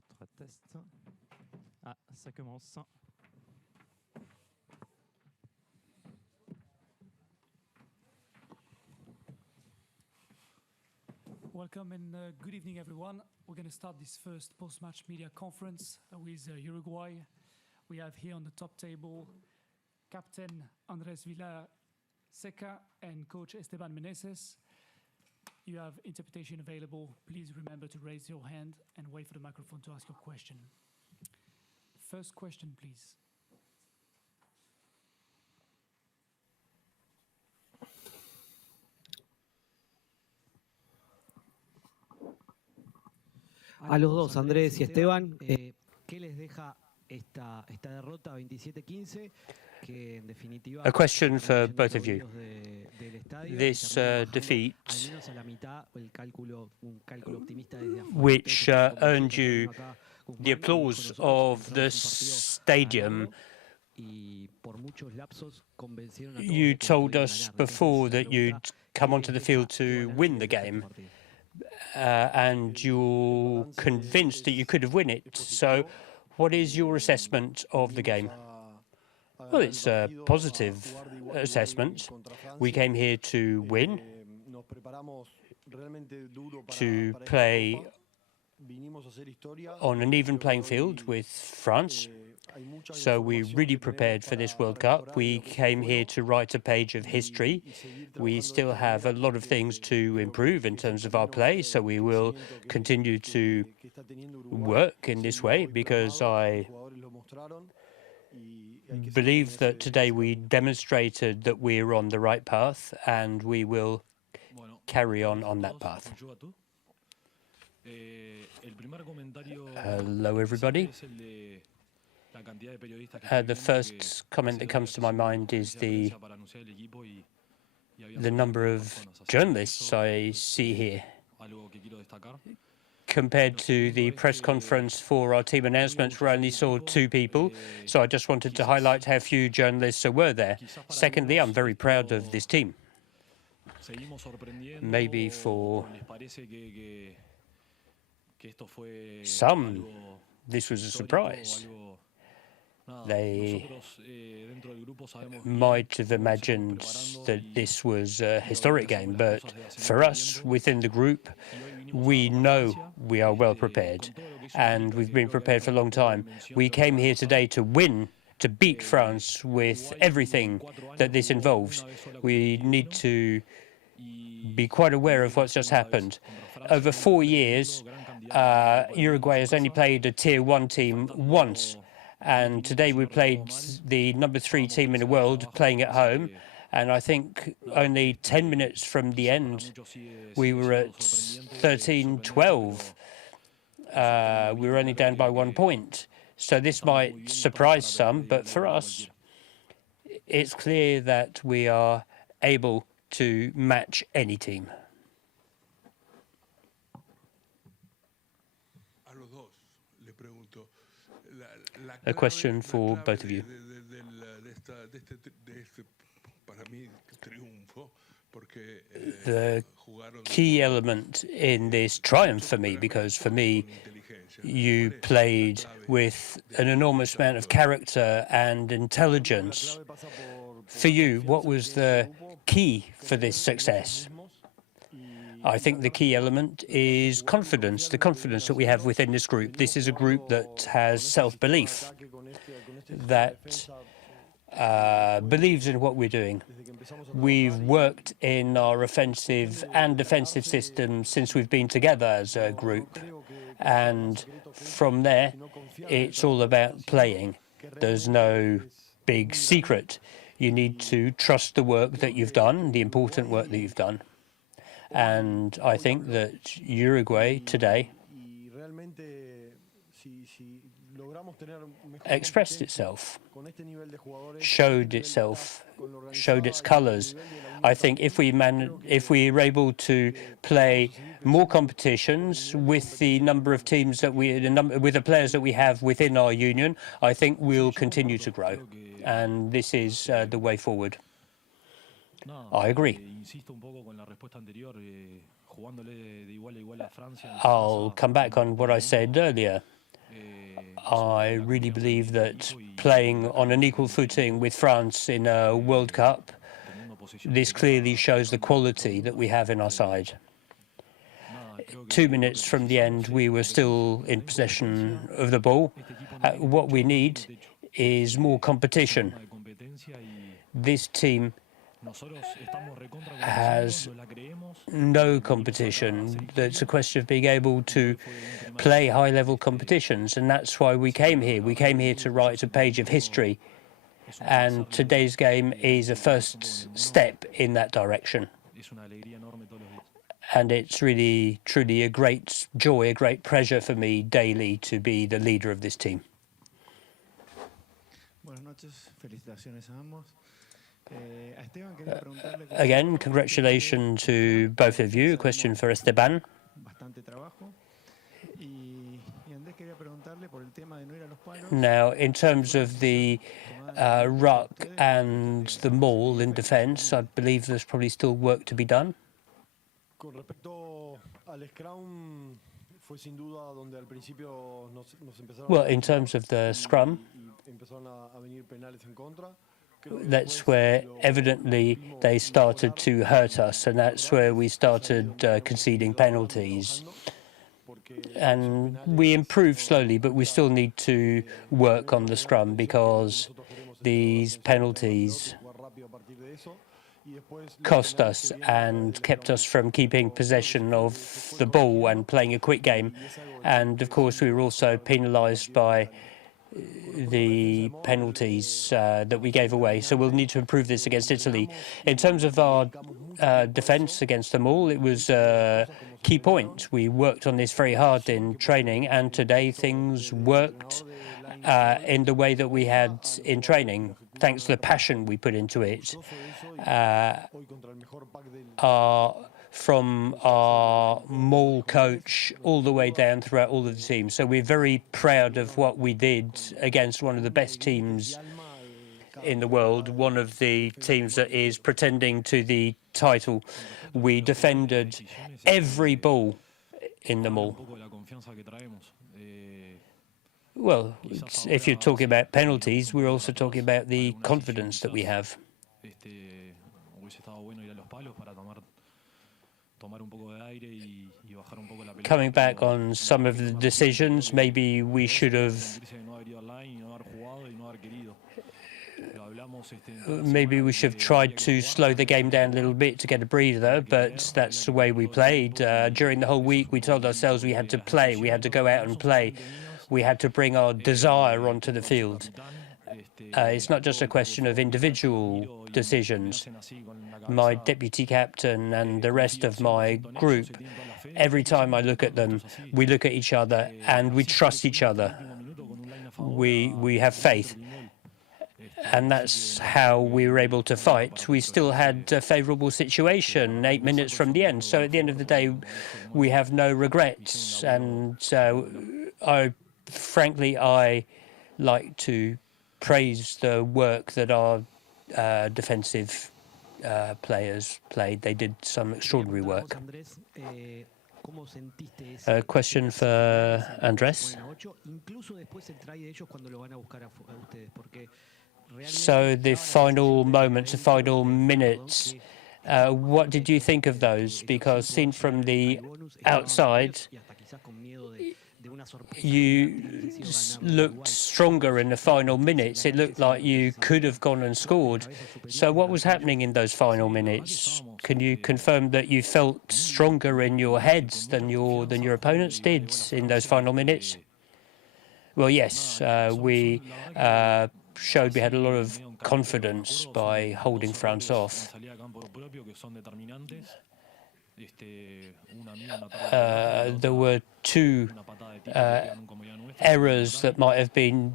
2, 3, test. Ah, ça commence. Welcome and good evening, everyone. We're going to start this first post-match media conference with Uruguay. We have here on the top table Captain Andrés Villar-Seca and Coach Esteban Meneses. You have interpretation available. Please remember to raise your hand and wait for the microphone to ask your question. First question, please. A los dos, Andrés y Esteban, ¿qué les deja esta derrota 27-15? Que en definitiva, a question for both of you. This defeat, which earned you the applause of the stadium. You told us before that you'd come onto the field to win the game. And you're convinced that you could have won it. So what is your assessment of the game? Well, it's a positive assessment. We came here to win, to play on an even playing field with France. So we really prepared for this World Cup. We came here to write a page of history. We still have a lot of things to improve in terms of our play, so we will continue to work in this way, because I believe that today we demonstrated that we're on the right path, and we will carry on that path. Hello, everybody. The first comment that comes to my mind is the number of journalists I see here. Compared to the press conference for our team announcements, we only saw 2 people. So I just wanted to highlight how few journalists were there. Secondly, I'm very proud of this team. Maybe for some, this was a surprise. They might have imagined that this was a historic game, but for us, within the group, we know we are well prepared, and we've been prepared for a long time. We came here today to win, to beat France with everything that this involves. We need to be quite aware of what's just happened. Over 4 years, Uruguay has only played a Tier 1 team once. And today we played the number 3 team in the world playing at home. And I think only 10 minutes from the end, we were at 13-12. We were only down by 1 point. So this might surprise some, but for us, it's clear that we are able to match any team. A question for both of you. The key element in this triumph for me, because for me, you played with an enormous amount of character and intelligence. For you, what was the key for this success? I think the key element is confidence, the confidence that we have within this group. This is a group that has self-belief, that believes in what we're doing. We've worked in our offensive and defensive systems since we've been together as a group. And from there, it's all about playing. There's no big secret. You need to trust the work that you've done, the important work that you've done. And I think that Uruguay today expressed itself, showed its colors. I think if we are able to play more competitions with the number of teams that with the players that we have within our union, I think we'll continue to grow, and this is the way forward. I agree. I'll come back on what I said earlier. I really believe that playing on an equal footing with France in a World Cup, this clearly shows the quality that we have in our side. 2 minutes from the end, we were still in possession of the ball. What we need is more competition. This team has no competition. It's a question of being able to play high-level competitions, and that's why we came here. We came here to write a page of history, and today's game is a first step in that direction. And it's really, truly a great joy, a great pleasure for me daily to be the leader of this team. Again, congratulations to both of you. A question for Esteban. Now, in terms of the ruck and the maul in defence, I believe there's probably still work to be done. Well, in terms of the scrum, that's where evidently they started to hurt us, and that's where we started conceding penalties. And we improved slowly, but we still need to work on the scrum because these penalties cost us and kept us from keeping possession of the ball and playing a quick game. And of course, we were also penalised by the penalties that we gave away. So we'll need to improve this against Italy. In terms of our defence against them all, it was a key point. We worked on this very hard in training, and today things worked in the way that we had in training, thanks to the passion we put into it. From our maul coach all the way down throughout all of the teams. So we're very proud of what we did against one of the best teams in the world, one of the teams that is pretending to the title. We defended every ball in the maul. Well, if you're talking about penalties, we're also talking about the confidence that we have. Coming back on some of the decisions, maybe we should have tried to slow the game down a little bit to get a breather, but that's the way we played. During the whole week, we told ourselves we had to play, we had to go out and play, we had to bring our desire onto the field. It's not just a question of individual decisions. My deputy captain and the rest of my group, every time I look at them, we look at each other and we trust each other. We have faith. And that's how we were able to fight. We still had a favourable situation 8 minutes from the end. So at the end of the day, we have no regrets. And frankly, I like to praise the work that our defensive players played. They did some extraordinary work. A question for Andres. So the final moments, the final minutes, what did you think of those? Because seen from the outside, you looked stronger in the final minutes. It looked like you could have gone and scored. So what was happening in those final minutes? Can you confirm that you felt stronger in your heads than your opponents did in those final minutes? Well, yes, we showed we had a lot of confidence by holding France off. There were two errors that might have been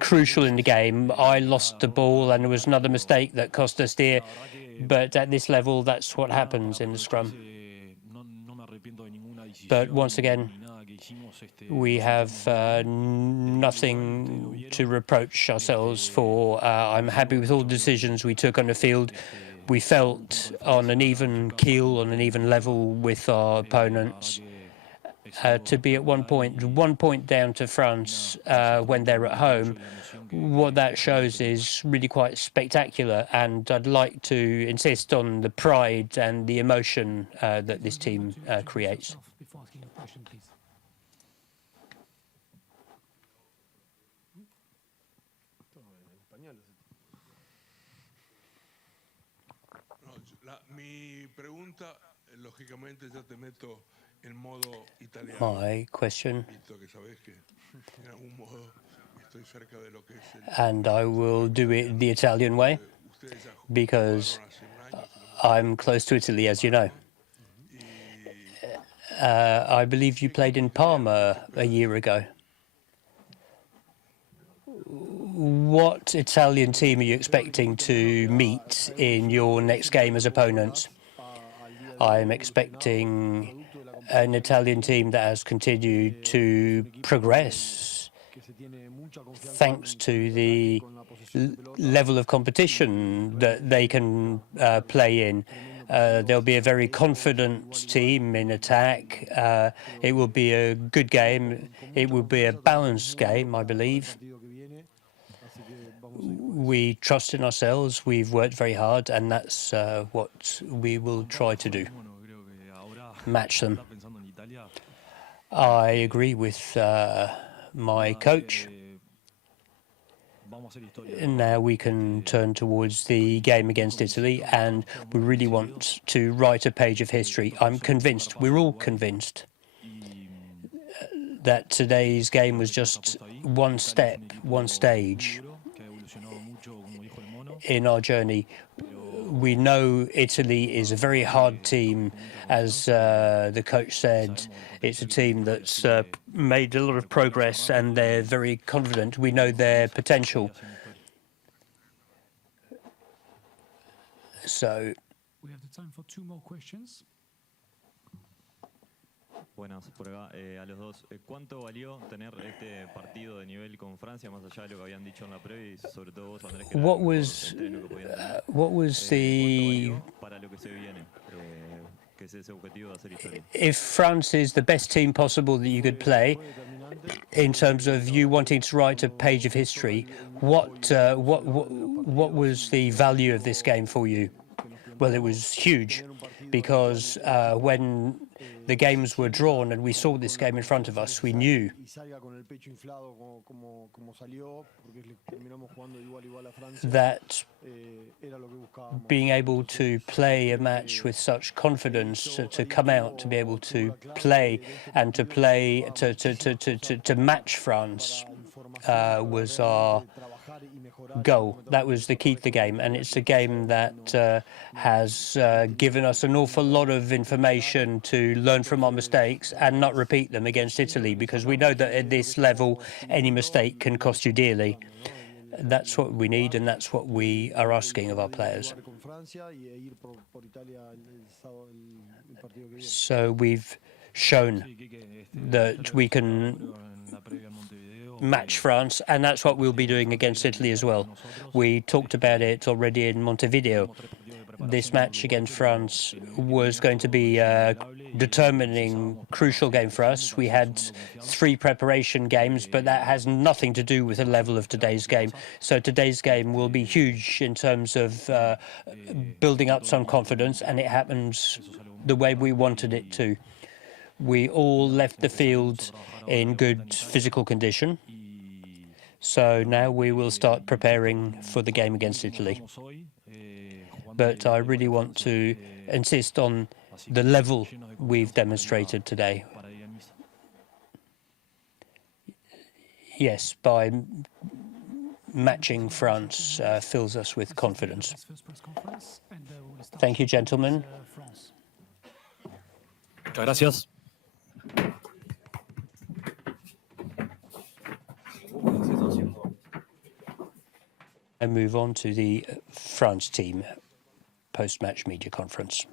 crucial in the game. I lost the ball and there was another mistake that cost us dear. But at this level, that's what happens in the scrum. But once again, we have nothing to reproach ourselves for. I'm happy with all the decisions we took on the field. We felt on an even keel, on an even level with our opponents. to be at 1 point down to France when they're at home. What that shows is really quite spectacular, and I'd like to insist on the pride and the emotion that this team creates. My question, and I will do it the Italian way, because I'm close to Italy, as you know. I believe you played in Parma a year ago. What Italian team are you expecting to meet in your next game as opponents? I'm expecting an Italian team that has continued to progress thanks to the level of competition that they can play in. There'll be a very confident team in attack. It will be a good game. It will be a balanced game, I believe. We trust in ourselves. We've worked very hard, and that's what we will try to do. Match them. I agree with my coach. Now we can turn towards the game against Italy, and we really want to write a page of history. I'm convinced, we're all convinced, that today's game was just one step, one stage in our journey. We know Italy is a very hard team. As the coach said, it's a team that's made a lot of progress, and they're very confident. We know their potential. So we have the time for 2 more questions. Buenas, por acá a los dos. ¿Cuánto valió tener este partido de nivel con Francia, más allá de lo que habían dicho en la previa, y sobre todo vos, Andrés, que what was the para lo que se viene, que es ese objetivo de hacer historia? If France is the best team possible that you could play, in terms of you wanting to write a page of history, what was the value of this game for you? Well, it was huge, because when the games were drawn and we saw this game in front of us, we knew that being able to play a match with such confidence, to come out, to be able to play and to match France was our goal. That was the key to the game, and it's a game that has given us an awful lot of information to learn from our mistakes and not repeat them against Italy, because we know that at this level any mistake can cost you dearly. That's what we need, and that's what we are asking of our players. So we've shown that we can match France, and that's what we'll be doing against Italy as well. We talked about it already in Montevideo. This match against France was going to be a determining, crucial game for us. We had 3 preparation games, but that has nothing to do with the level of today's game. So today's game will be huge in terms of building up some confidence, and it happens the way we wanted it to. We all left the field in good physical condition. So now we will start preparing for the game against Italy. But I really want to insist on the level we've demonstrated today. Yes, by matching France fills us with confidence. Thank you, gentlemen. Muchas gracias. And move on to the France team post-match media conference.